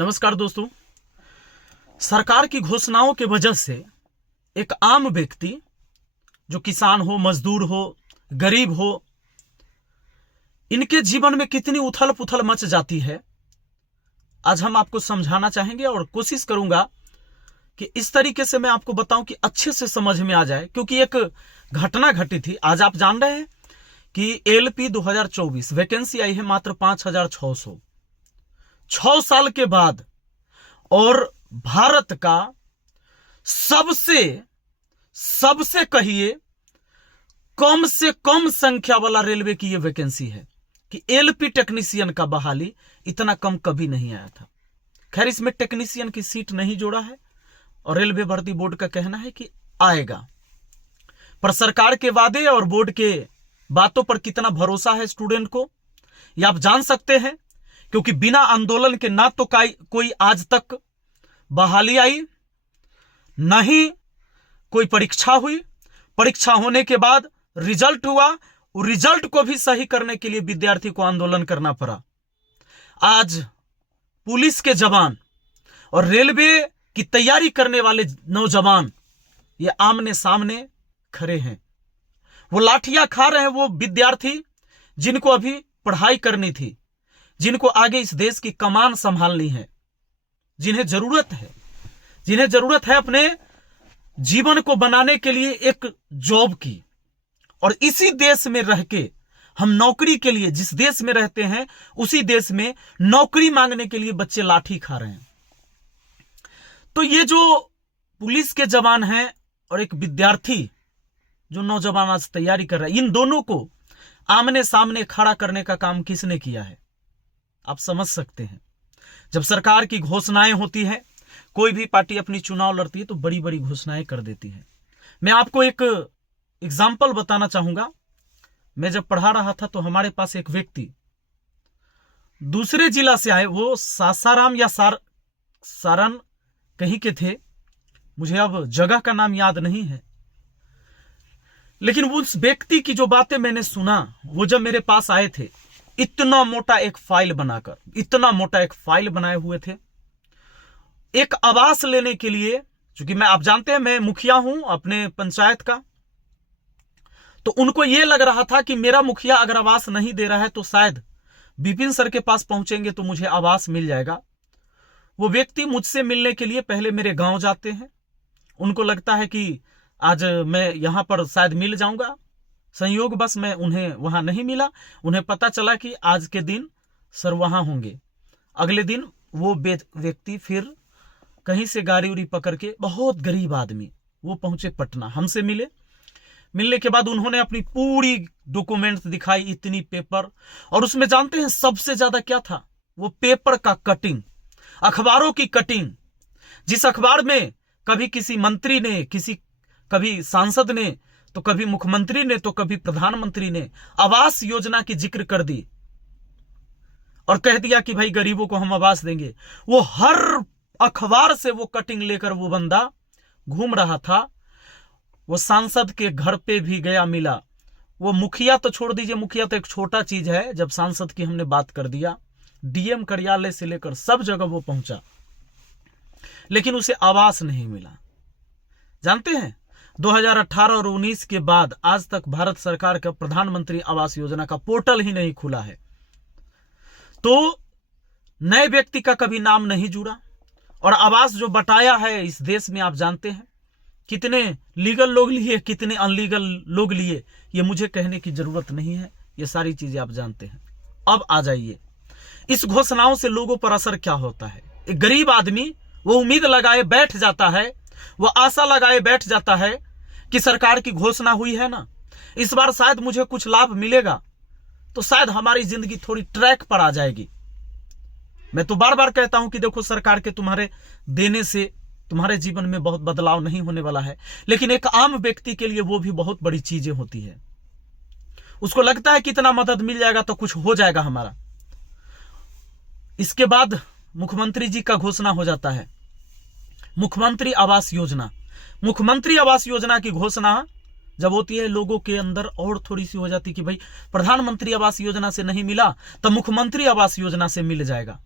नमस्कार दोस्तों। सरकार की घोषणाओं के वजह से एक आम व्यक्ति, जो किसान हो, मजदूर हो, गरीब हो, इनके जीवन में कितनी उथल पुथल मच जाती है, आज हम आपको समझाना चाहेंगे और कोशिश करूंगा कि इस तरीके से मैं आपको बताऊं कि अच्छे से समझ में आ जाए। क्योंकि एक घटना घटी थी। आज आप जान रहे हैं कि एलपी 2024 वैकेंसी आई है मात्र 5,600। 6 साल के बाद और भारत का सबसे कहिए कम से कम संख्या वाला रेलवे की यह वैकेंसी है कि एलपी टेक्नीशियन का बहाली इतना कम कभी नहीं आया था। खैर, इसमें टेक्नीशियन की सीट नहीं जोड़ा है और रेलवे भर्ती बोर्ड का कहना है कि आएगा। पर सरकार के वादे और बोर्ड के बातों पर कितना भरोसा है स्टूडेंट को, यह आप जान सकते हैं। क्योंकि बिना आंदोलन के ना तो कोई आज तक बहाली आई, न ही कोई परीक्षा हुई। परीक्षा होने के बाद रिजल्ट हुआ, रिजल्ट को भी सही करने के लिए विद्यार्थी को आंदोलन करना पड़ा। आज पुलिस के जवान और रेलवे की तैयारी करने वाले नौजवान ये आमने सामने खड़े हैं। वो लाठियां खा रहे हैं, वो विद्यार्थी जिनको अभी पढ़ाई करनी थी, जिनको आगे इस देश की कमान संभालनी है, जिन्हें जरूरत है अपने जीवन को बनाने के लिए एक जॉब की। और इसी देश में रह के हम नौकरी के लिए, जिस देश में रहते हैं उसी देश में नौकरी मांगने के लिए बच्चे लाठी खा रहे हैं। तो ये जो पुलिस के जवान हैं और एक विद्यार्थी जो नौजवान आज तैयारी कर रहा है, इन दोनों को आमने सामने खड़ा करने का काम किसने किया है, आप समझ सकते हैं। जब सरकार की घोषणाएं होती हैं, कोई भी पार्टी अपनी चुनाव लड़ती है तो बड़ी बड़ी घोषणाएं कर देती है। मैं आपको एक एग्जाम्पल बताना चाहूंगा। मैं जब पढ़ा रहा था तो हमारे पास एक व्यक्ति दूसरे जिला से आए, वो सासाराम या सारन कहीं के थे, मुझे अब जगह का नाम याद नहीं है। लेकिन उस व्यक्ति की जो बातें मैंने सुना, वो जब मेरे पास आए थे, इतना मोटा एक फाइल बनाए हुए थे एक आवास लेने के लिए। क्योंकि आप जानते हैं मैं मुखिया हूं अपने पंचायत का, तो उनको यह लग रहा था कि मेरा मुखिया अगर आवास नहीं दे रहा है तो शायद विपिन सर के पास पहुंचेंगे तो मुझे आवास मिल जाएगा। वो व्यक्ति मुझसे मिलने के लिए पहले मेरे गांव जाते हैं। उनको लगता है कि आज मैं यहां पर शायद मिल जाऊंगा। संयोग बस मैं उन्हें वहां नहीं मिला। उन्हें पता चला कि आज के दिन सर वहां होंगे। अगले दिन वो व्यक्ति फिर कहीं से गाड़ी उड़ी पकड़ के, बहुत गरीब आदमी, वो पहुंचे पटना, हमसे मिलने के बाद उन्होंने अपनी पूरी डॉक्यूमेंट्स दिखाई, इतनी पेपर। और उसमें जानते हैं सबसे ज्यादा क्या था? वो पेपर का कटिंग, अखबारों की कटिंग। जिस अखबार में कभी किसी मंत्री ने, कभी सांसद ने, तो कभी मुख्यमंत्री ने, तो कभी प्रधानमंत्री ने आवास योजना की जिक्र कर दी और कह दिया कि भाई गरीबों को हम आवास देंगे। वो हर अखबार से वो कटिंग लेकर वो बंदा घूम रहा था। वो सांसद के घर पे भी गया, मिला। वो मुखिया तो छोड़ दीजिए, मुखिया तो एक छोटा चीज है। जब सांसद की हमने बात कर दिया, डीएम कार्यालय से लेकर सब जगह वो पहुंचा, लेकिन उसे आवास नहीं मिला। जानते हैं 2018 और 19 के बाद आज तक भारत सरकार का प्रधानमंत्री आवास योजना का पोर्टल ही नहीं खुला है। तो नए व्यक्ति का कभी नाम नहीं जुड़ा। और आवास जो बटाया है इस देश में, आप जानते हैं कितने लीगल लोग लिए, कितने अनलीगल लोग लिए, ये मुझे कहने की जरूरत नहीं है, ये सारी चीजें आप जानते हैं। अब आ जाइए, इस घोषणाओं से लोगों पर असर क्या होता है। एक गरीब आदमी वो उम्मीद लगाए बैठ जाता है, वो आशा लगाए बैठ जाता है कि सरकार की घोषणा हुई है ना, इस बार शायद मुझे कुछ लाभ मिलेगा, तो शायद हमारी जिंदगी थोड़ी ट्रैक पर आ जाएगी। मैं तो बार बार कहता हूं कि देखो, सरकार के तुम्हारे देने से तुम्हारे जीवन में बहुत बदलाव नहीं होने वाला है, लेकिन एक आम व्यक्ति के लिए वो भी बहुत बड़ी चीजें होती है। उसको लगता है कि इतना मदद मिल जाएगा तो कुछ हो जाएगा हमारा। इसके बाद मुख्यमंत्री जी का घोषणा हो जाता है, मुख्यमंत्री आवास योजना की घोषणा जब होती है, लोगों के अंदर और थोड़ी सी हो जाती कि भाई प्रधानमंत्री आवास योजना से नहीं मिला तो मुख्यमंत्री आवास योजना से मिल जाएगा।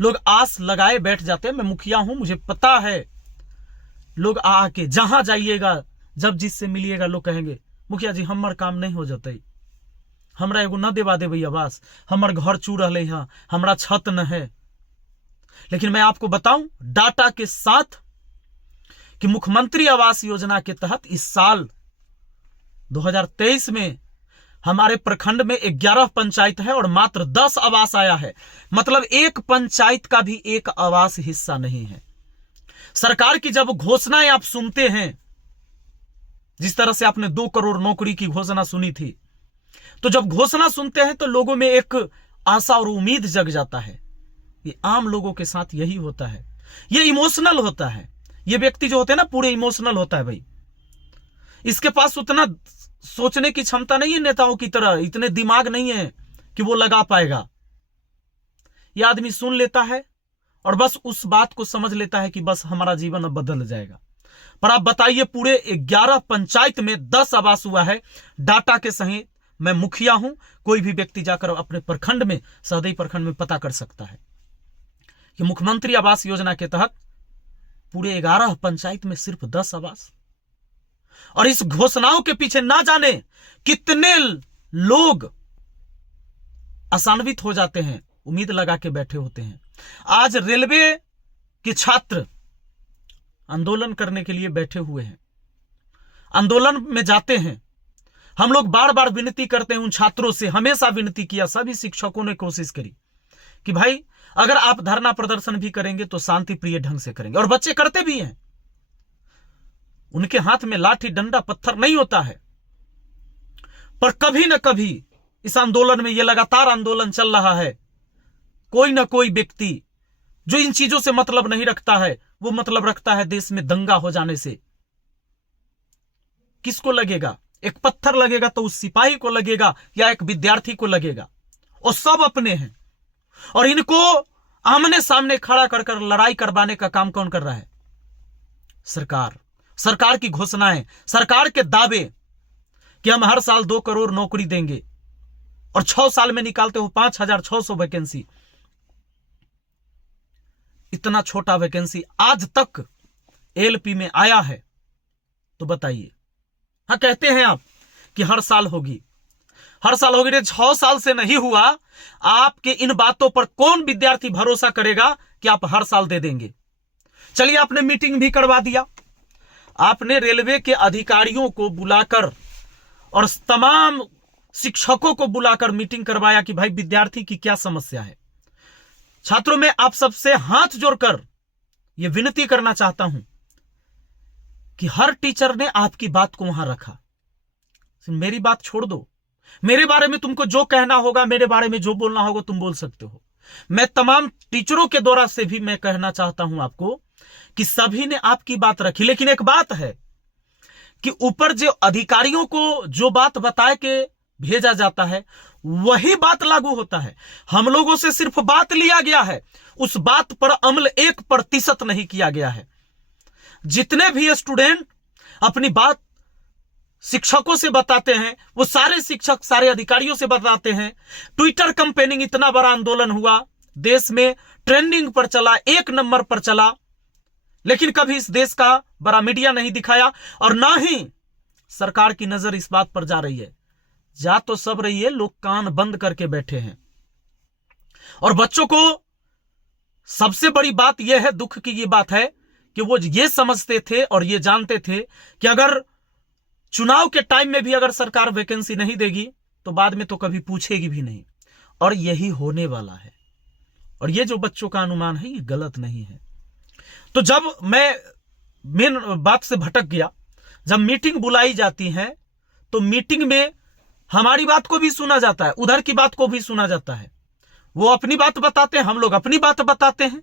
लोग आस लगाए बैठ जाते हैं, मैं मुखिया हूं, मुझे पता है। लोग आके जहां जाइएगा, जब जिससे मिलिएगा, लोग कहेंगे मुखिया जी हमर काम नहीं हो जाते, हमरा एगो न देवा देवे आवास, हमर घर चू रहे हैं, हमरा छत न है। लेकिन मैं आपको बताऊं डाटा के साथ कि मुख्यमंत्री आवास योजना के तहत इस साल 2023 में हमारे प्रखंड में 11 पंचायत है और मात्र 10 आवास आया है। मतलब एक पंचायत का भी एक आवास हिस्सा नहीं है। सरकार की जब घोषणाएं आप सुनते हैं, जिस तरह से आपने 2 करोड़ नौकरी की घोषणा सुनी थी, तो जब घोषणा सुनते हैं तो लोगों में एक आशा और उम्मीद जग जाता है। ये आम लोगों के साथ यही होता है, ये इमोशनल होता है। ये व्यक्ति जो होते हैं ना, पूरे इमोशनल होता है भाई। इसके पास उतना सोचने की क्षमता नहीं है नेताओं की तरह, इतने दिमाग नहीं है कि वो लगा पाएगा। ये आदमी सुन लेता है और बस उस बात को समझ लेता है कि बस हमारा जीवन अब बदल जाएगा। पर आप बताइए, पूरे 11 पंचायत में 10 आवास हुआ है, डाटा के सहित। मैं मुखिया हूं, कोई भी व्यक्ति जाकर अपने प्रखंड में, सहदेई प्रखंड में पता कर सकता है कि मुख्यमंत्री आवास योजना के तहत पूरे 11 पंचायत में सिर्फ 10 आवास। और इस घोषणाओं के पीछे ना जाने कितने लोग आशान्वित हो जाते हैं, उम्मीद लगा के बैठे होते हैं। आज रेलवे के छात्र आंदोलन करने के लिए बैठे हुए हैं, आंदोलन में जाते हैं। हम लोग बार बार विनती करते हैं उन छात्रों से, हमेशा विनती किया, सभी शिक्षकों ने कोशिश करी कि भाई अगर आप धरना प्रदर्शन भी करेंगे तो शांति प्रिय ढंग से करेंगे। और बच्चे करते भी हैं, उनके हाथ में लाठी डंडा पत्थर नहीं होता है। पर कभी न कभी इस आंदोलन में, यह लगातार आंदोलन चल रहा है, कोई ना कोई व्यक्ति जो इन चीजों से मतलब नहीं रखता है, वो मतलब रखता है देश में दंगा हो जाने से। किसको लगेगा? एक पत्थर लगेगा तो उस सिपाही को लगेगा या एक विद्यार्थी को लगेगा। और सब अपने हैं, और इनको आमने सामने खड़ा कर लड़ाई करवाने का काम कौन कर रहा है? सरकार। सरकार की घोषणाएं, सरकार के दावे कि हम हर साल 2 करोड़ नौकरी देंगे और 6 साल में निकालते हो 5600 वैकेंसी। इतना छोटा वैकेंसी आज तक एलपी में आया है तो बताइए। हाँ, कहते हैं आप कि हर साल होगी, हर साल होगी। 6 साल से नहीं हुआ। आपके इन बातों पर कौन विद्यार्थी भरोसा करेगा कि आप हर साल दे देंगे? चलिए, आपने मीटिंग भी करवा दिया, आपने रेलवे के अधिकारियों को बुलाकर और तमाम शिक्षकों को बुलाकर मीटिंग करवाया कि भाई विद्यार्थी की क्या समस्या है। छात्रों, में आप सबसे हाथ जोड़कर यह विनती करना चाहता हूं कि हर टीचर ने आपकी बात को वहां रखा। मेरी बात छोड़ दो, मेरे बारे में तुमको जो कहना होगा, मेरे बारे में जो बोलना होगा तुम बोल सकते हो। मैं तमाम टीचरों के द्वारा से भी मैं कहना चाहता हूं आपको कि सभी ने आपकी बात रखी। लेकिन एक बात है कि ऊपर जो अधिकारियों को जो बात बताए के भेजा जाता है वही बात लागू होता है। हम लोगों से सिर्फ बात लिया गया है, उस बात पर अमल 1% नहीं किया गया है। जितने भी स्टूडेंट अपनी बात शिक्षकों से बताते हैं, वो सारे शिक्षक सारे अधिकारियों से बताते हैं। ट्विटर कैंपेनिंग, इतना बड़ा आंदोलन हुआ, देश में ट्रेंडिंग पर चला, 1 नंबर पर चला, लेकिन कभी इस देश का बड़ा मीडिया नहीं दिखाया और ना ही सरकार की नजर इस बात पर जा रही है। जा तो सब रही है, लोग कान बंद करके बैठे हैं। और बच्चों को सबसे बड़ी बात यह है, दुख की यह बात है कि वो ये समझते थे और ये जानते थे कि अगर चुनाव के टाइम में भी अगर सरकार वैकेंसी नहीं देगी तो बाद में तो कभी पूछेगी भी नहीं। और यही होने वाला है। और ये जो बच्चों का अनुमान है ये गलत नहीं है। तो जब मैं मेन बात से भटक गया, जब मीटिंग बुलाई जाती है तो मीटिंग में हमारी बात को भी सुना जाता है, उधर की बात को भी सुना जाता है। वो अपनी बात बताते हैं, हम लोग अपनी बात बताते हैं,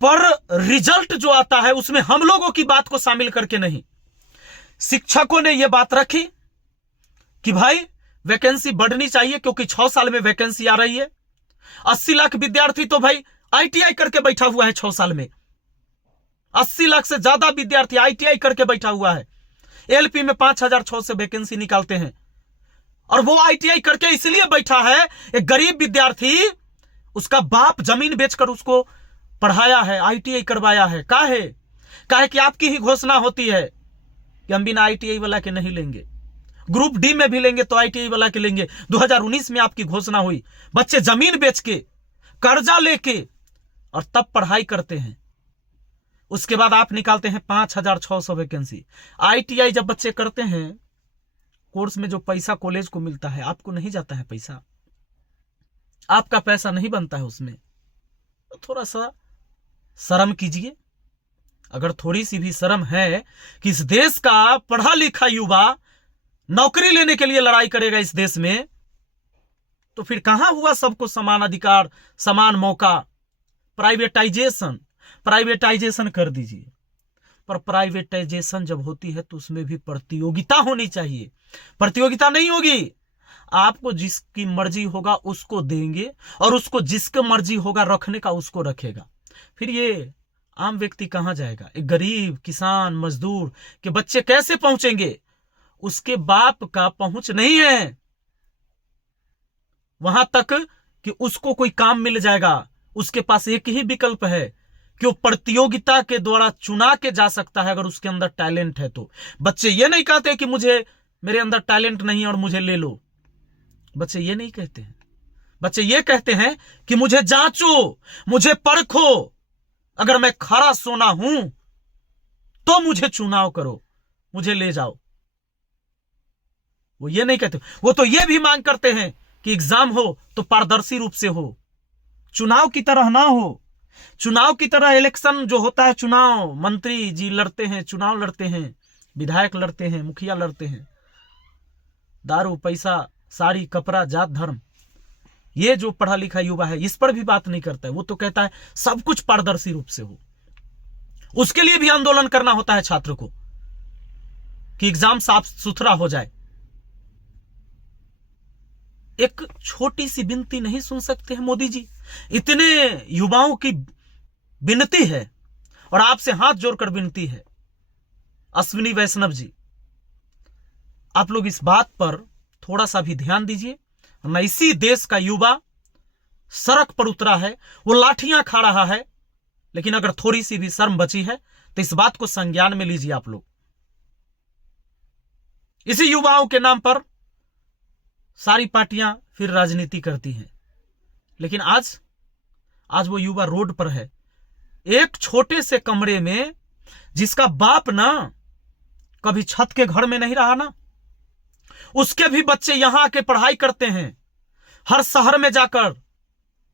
पर रिजल्ट जो आता है उसमें हम लोगों की बात को शामिल करके नहीं। शिक्षकों ने यह बात रखी कि भाई वैकेंसी बढ़नी चाहिए क्योंकि 6 साल में वैकेंसी आ रही है। 80 लाख विद्यार्थी तो भाई आईटीआई करके बैठा हुआ है 6 साल में। 80 लाख से ज्यादा विद्यार्थी आईटीआई करके बैठा हुआ है। एलपी में 5600 से वैकेंसी निकालते हैं और वो आईटीआई करके इसलिए बैठा है, एक गरीब विद्यार्थी उसका बाप जमीन बेचकर उसको पढ़ाया है, ITI करवाया है। काहे कि आपकी ही घोषणा होती है कि हम बिना ITI वाला के नहीं लेंगे, ग्रुप डी में भी लेंगे तो ITI वाला के लेंगे। 2019 में आपकी घोषणा हुई, बच्चे जमीन बेच के, कर्जा लेके और तब पढ़ाई करते हैं। उसके बाद आप निकालते हैं 5600 वैकेंसी। ITI जब बच्चे करते हैं, कोर्स में जो पैसा कॉलेज को मिलता है, आपको नहीं जाता है पैसा, आपका पैसा नहीं बनता है उसमें। तो थोड़ा सा शर्म कीजिए। अगर थोड़ी सी भी शर्म है कि इस देश का पढ़ा लिखा युवा नौकरी लेने के लिए लड़ाई करेगा इस देश में, तो फिर कहां हुआ सबको समान अधिकार, समान मौका। प्राइवेटाइजेशन कर दीजिए, पर प्राइवेटाइजेशन जब होती है तो उसमें भी प्रतियोगिता होनी चाहिए। प्रतियोगिता नहीं होगी, आपको जिसकी मर्जी होगा उसको देंगे और उसको जिसकी मर्जी होगा रखने का उसको रखेगा। फिर ये आम व्यक्ति कहां जाएगा? एक गरीब किसान मजदूर के बच्चे कैसे पहुंचेंगे? उसके बाप का पहुंच नहीं है वहां तक कि उसको कोई काम मिल जाएगा। उसके पास एक ही विकल्प है कि वो प्रतियोगिता के द्वारा चुना के जा सकता है, अगर उसके अंदर टैलेंट है तो। बच्चे ये नहीं कहते कि मेरे अंदर टैलेंट नहीं है और मुझे ले लो। बच्चे ये नहीं कहते हैं। बच्चे ये कहते हैं कि मुझे जांचो, मुझे परखो, अगर मैं खरा सोना हूं तो मुझे चुनाव करो, मुझे ले जाओ। वो ये नहीं कहते। वो तो ये भी मांग करते हैं कि एग्जाम हो तो पारदर्शी रूप से हो, चुनाव की तरह ना हो। चुनाव की तरह इलेक्शन जो होता है, चुनाव मंत्री जी लड़ते हैं, चुनाव लड़ते हैं, विधायक लड़ते हैं, मुखिया लड़ते हैं, दारू पैसा साड़ी कपड़ा जात धर्म, ये जो पढ़ा लिखा युवा है इस पर भी बात नहीं करता है। वो तो कहता है सब कुछ पारदर्शी रूप से हो। उसके लिए भी आंदोलन करना होता है छात्र को कि एग्जाम साफ सुथरा हो जाए। एक छोटी सी विनती नहीं सुन सकते हैं मोदी जी? इतने युवाओं की विनती है और आपसे हाथ जोड़कर विनती है, अश्विनी वैष्णव जी, आप लोग इस बात पर थोड़ा सा भी ध्यान दीजिए। न इसी देश का युवा सड़क पर उतरा है, वो लाठियां खा रहा है, लेकिन अगर थोड़ी सी भी शर्म बची है तो इस बात को संज्ञान में लीजिए आप लोग। इसी युवाओं के नाम पर सारी पार्टियां फिर राजनीति करती हैं, लेकिन आज वो युवा रोड पर है, एक छोटे से कमरे में, जिसका बाप ना कभी छत के घर में नहीं रहा ना, उसके भी बच्चे यहां आके पढ़ाई करते हैं। हर शहर में जाकर,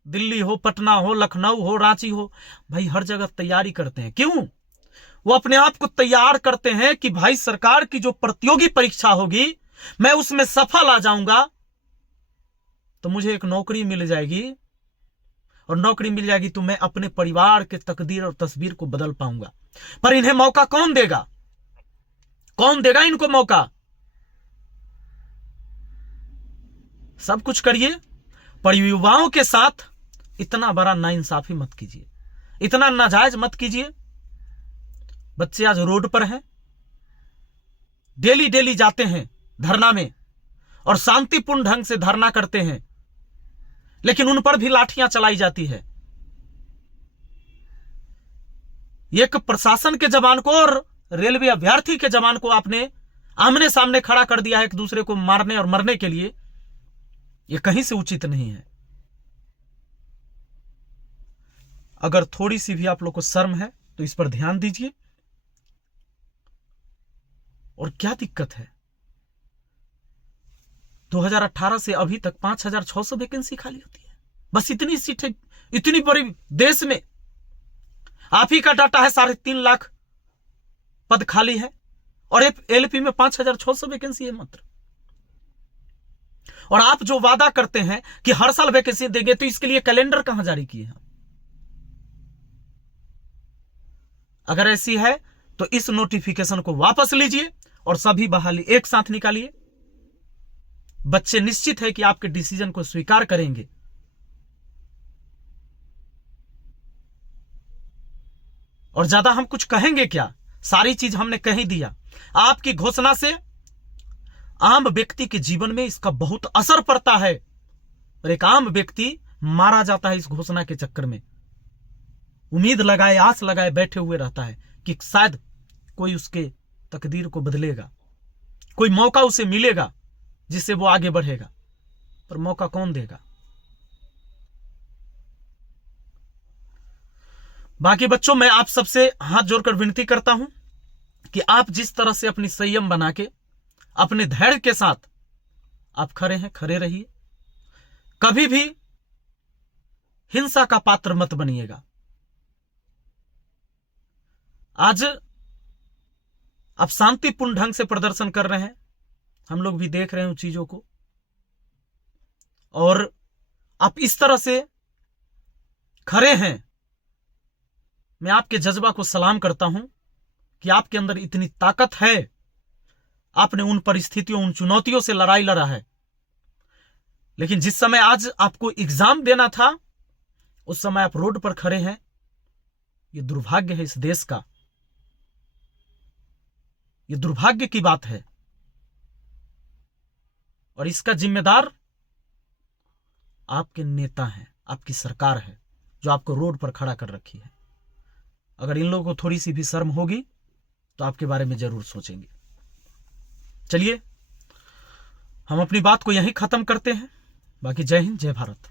दिल्ली हो, पटना हो, लखनऊ हो, रांची हो, भाई हर जगह तैयारी करते हैं। क्यों? वो अपने आप को तैयार करते हैं कि भाई सरकार की जो प्रतियोगी परीक्षा होगी, मैं उसमें सफल आ जाऊंगा तो मुझे एक नौकरी मिल जाएगी, और नौकरी मिल जाएगी तो मैं अपने परिवार के तकदीर और तस्वीर को बदल पाऊंगा। पर इन्हें मौका कौन देगा? कौन देगा इनको मौका? सब कुछ करिए, पर युवाओं के साथ इतना बड़ा नाइंसाफी मत कीजिए, इतना नाजायज मत कीजिए। बच्चे आज रोड पर हैं, डेली जाते हैं धरना में और शांतिपूर्ण ढंग से धरना करते हैं, लेकिन उन पर भी लाठियां चलाई जाती है। एक प्रशासन के जवान को और रेलवे अभ्यर्थी के जवान को आपने आमने सामने खड़ा कर दिया है एक दूसरे को मारने और मरने के लिए। यह कहीं से उचित नहीं है। अगर थोड़ी सी भी आप लोग को शर्म है तो इस पर ध्यान दीजिए। और क्या दिक्कत है? 2018 से अभी तक 5600 वैकेंसी खाली होती है, बस इतनी सीटें, इतनी बड़ी देश में। आप ही का डाटा है 3.5 लाख पद खाली है, और LP में 5600 वैकेंसी है मात्र। और आप जो वादा करते हैं कि हर साल वैकेंसी देंगे, तो इसके लिए कैलेंडर कहां जारी किए हैं? अगर ऐसी है तो इस नोटिफिकेशन को वापस लीजिए और सभी बहाली एक साथ निकालिए। बच्चे निश्चित है कि आपके डिसीजन को स्वीकार करेंगे। और ज्यादा हम कुछ कहेंगे क्या? सारी चीज हमने कह ही दिया। आपकी घोषणा से आम व्यक्ति के जीवन में इसका बहुत असर पड़ता है, और एक आम व्यक्ति मारा जाता है इस घोषणा के चक्कर में। उम्मीद लगाए, आस लगाए बैठे हुए रहता है कि शायद कोई उसके तकदीर को बदलेगा, कोई मौका उसे मिलेगा जिससे वो आगे बढ़ेगा। पर मौका कौन देगा? बाकी बच्चों, मैं आप सबसे हाथ जोड़कर विनती करता हूं कि आप जिस तरह से अपनी संयम बना के, अपने धैर्य के साथ आप खड़े हैं, खड़े रहिए। कभी भी हिंसा का पात्र मत बनिएगा। आज आप शांतिपूर्ण ढंग से प्रदर्शन कर रहे हैं, हम लोग भी देख रहे हैं उन चीजों को, और आप इस तरह से खड़े हैं। मैं आपके जज्बा को सलाम करता हूं कि आपके अंदर इतनी ताकत है। आपने उन परिस्थितियों, उन चुनौतियों से लड़ाई लड़ा है, लेकिन जिस समय आज आपको एग्जाम देना था उस समय आप रोड पर खड़े हैं। यह दुर्भाग्य है इस देश का, यह दुर्भाग्य की बात है, और इसका जिम्मेदार आपके नेता हैं, आपकी सरकार है जो आपको रोड पर खड़ा कर रखी है। अगर इन लोगों को थोड़ी सी भी शर्म होगी तो आपके बारे में जरूर सोचेंगे। चलिए हम अपनी बात को यहीं खत्म करते हैं। बाकी जय हिंद, जय भारत।